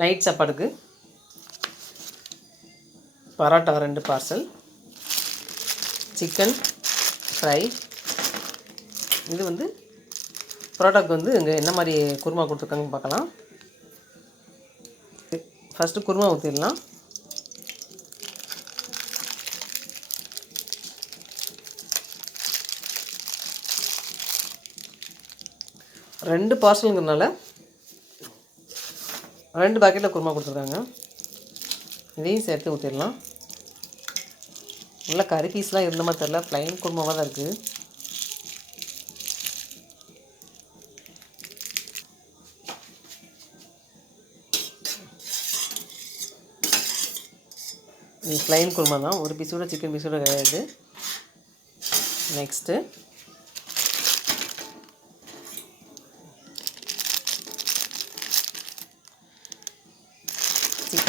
Night சாப்பாடுக்கு பரோட்டா ரெண்டு parcel chicken fry. இது வந்து பரோட்டாக்கு வந்து இங்கே என்ன மாதிரி குருமா கொடுத்துருக்காங்கன்னு பார்க்கலாம். ஃபஸ்ட்டு குருமா ஊற்றிடலாம் ரெண்டு பார்சலுங்கிறதுனால ரெண்டு பாக்கெட்டில் குருமா கொடுத்துருக்காங்க. இதையும் சேர்த்து ஊற்றிடலாம் நல்லா கறி பீஸ்லாம் இருந்த மாதிரி தெரில ப்ளைன் குருமாவாக தான் இருக்குது இது ப்ளைன் குருமா தான். ஒரு பீஸோட சிக்கன் பீஸோட கிடையாது நெக்ஸ்ட்டு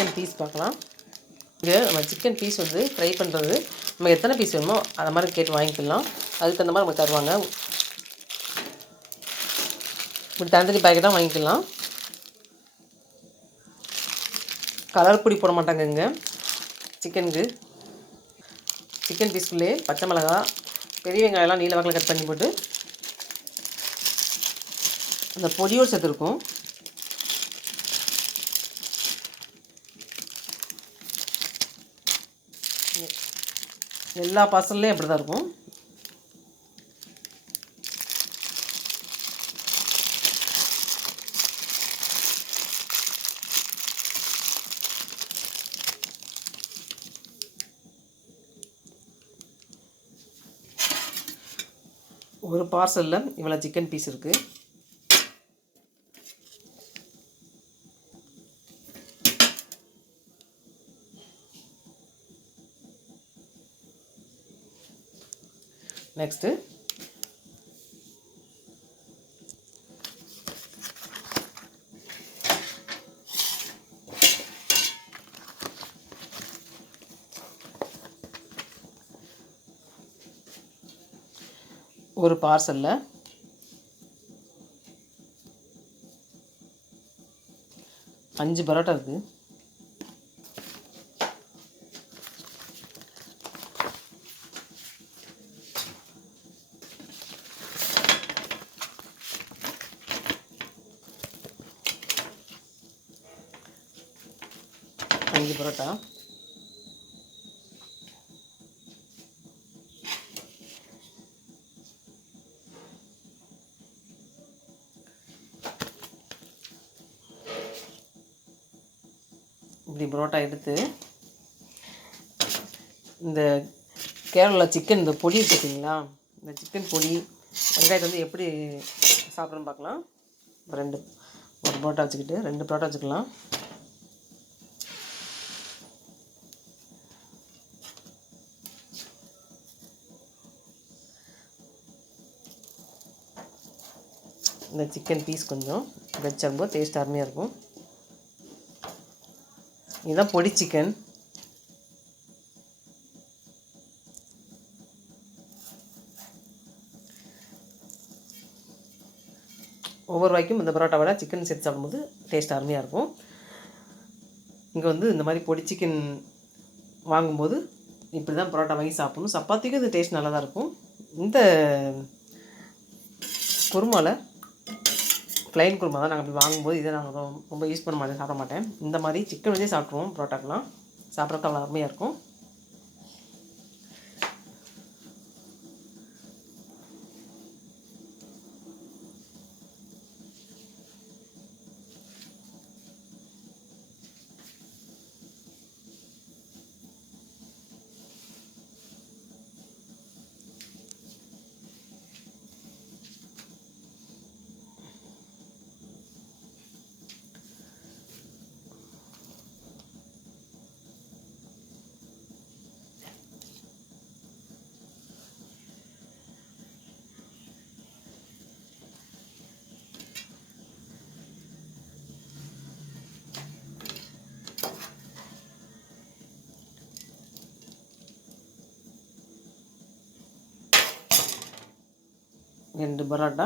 சிக்கன் பீஸ் பார்க்கலாம். இங்கே நம்ம சிக்கன் பீஸ் வந்து ஃப்ரை பண்ணுறது நம்ம எத்தனை பீஸ் வேணுமோ அதை மாதிரி கேட்டு வாங்கிக்கலாம். அதுக்கு தகுந்த மாதிரி நமக்கு தருவாங்க. இப்படி தனித்தனி தான் வாங்கிக்கலாம். கலர் பொடி போட மாட்டாங்க இங்கே. சிக்கனுக்கு சிக்கன் பீஸ்க்குள்ளே பச்சை மிளகா பெரிய வெங்காயம்லாம் நீல வாக்கில் கட் பண்ணி போட்டு அந்த பொடியோடு சேர்த்துருக்கோம் எல்லா பார்சல்லையும் அப்படி தான் இருக்கும். ஒரு பார்சலில் இவ்வளோ சிக்கன் பீஸ் இருக்குது நெக்ஸ்ட்டு ஒரு பார்சலில் அஞ்சு பரோட்டா இருக்குது அஞ்சு பரோட்டா இப்படி பரோட்டா எடுத்து இந்த கேரளா சிக்கன் இந்த பொடி இருக்கு இந்த சிக்கன் பொடி வெங்காயத்தை வந்து எப்படி சாப்பிட்றோன்னு பார்க்கலாம். ரெண்டு ஒரு பரோட்டா வச்சுக்கிட்டு ரெண்டு பரோட்டா வச்சுக்கலாம். இந்த சிக்கன் பீஸ் கொஞ்சம் வச்சம்போது டேஸ்ட் அருமையாக இருக்கும். இதுதான் பொடி சிக்கன் ஒவ்வொரு வாய்க்கும் இந்த பரோட்டா விட சிக்கன் சேர்த்து சாப்பிடும்போது டேஸ்ட் அருமையாக இருக்கும். இங்கே வந்து இந்த மாதிரி பொடி சிக்கன் வாங்கும்போது இப்படி தான் பரோட்டா வாங்கி சாப்பிடணும். சப்பாத்திக்கும் இது டேஸ்ட் நல்லா தான் இருக்கும். இந்த குருமாவில் ப்ளைன் குருமா தான் நாங்கள் அப்படி வாங்கும்போது இதை நாங்கள் ரொம்ப- ரொம்ப யூஸ் பண்ண மாட்டேன் சாப்பிட மாட்டேன். இந்த மாதிரி சிக்கன் வச்சே சாப்பிட்ருவோம் பரோட்டாக்கெலாம் சாப்பிட்றதுக்கு அவ்வளோ அருமையாக இருக்கும். ரெண்டு பரோட்டா.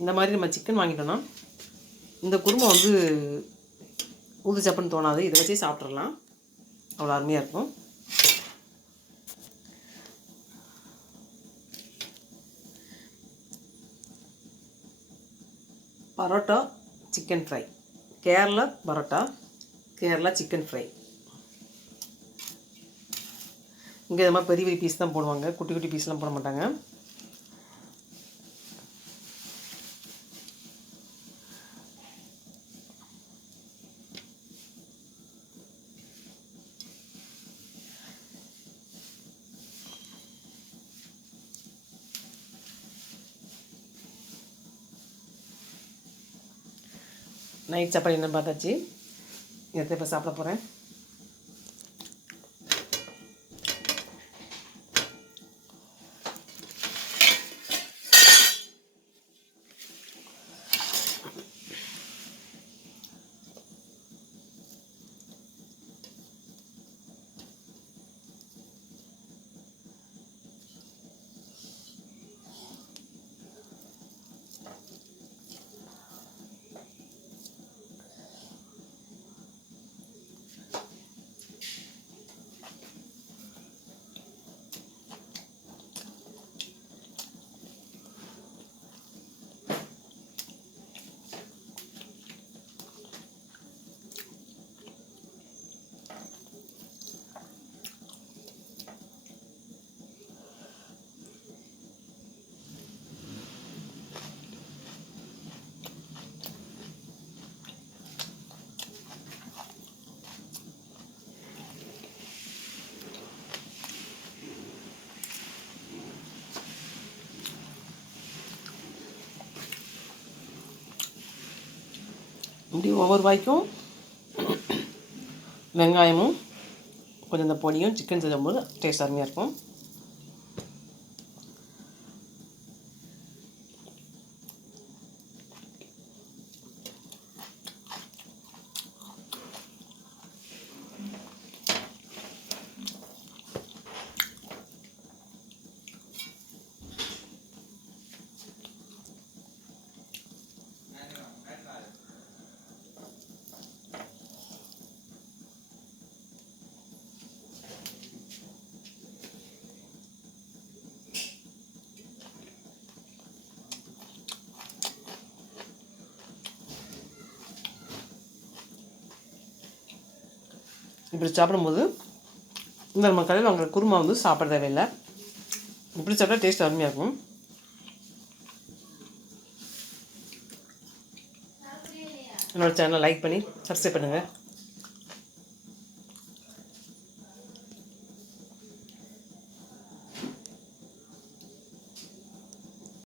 இந்த மாதிரி நம்ம சிக்கன் வாங்கிட்டோன்னா இந்த குருமா வந்து ஊதுச்சப்புன்னு தோணாது. இதை வச்சே சாப்பிட்றலாம் அவ்வளோ அருமையாக இருக்கும். Parotta chicken fry Kerala parotta Kerala chicken fry இங்கே இது மாதிரி பெரிய பெரிய பீஸ் தான் போடுவாங்க குட்டி குட்டி பீஸ்லாம் போட மாட்டாங்க நைட் சாப்பாடு என்ன பார்த்தாச்சு இதை இப்போ சாப்பிட போகிறேன் இப்படி ஒவ்வொரு வாய்க்கும் வெங்காயமும் கொஞ்சம் இந்த பொடியும் சிக்கன் செய்யும்போது டேஸ்ட் அருமையாக இருக்கும். இப்படி சாப்பிடும்போது இந்த நம்ம கடையில் வாங்குற குருமா வந்து சாப்பிட தேவையில்லை. இப்படி சாப்பிட்டா டேஸ்ட் அருமையாக இருக்கும். என்னோடய சேனலை லைக் பண்ணி சப்ஸ்கிரைப் பண்ணுங்கள்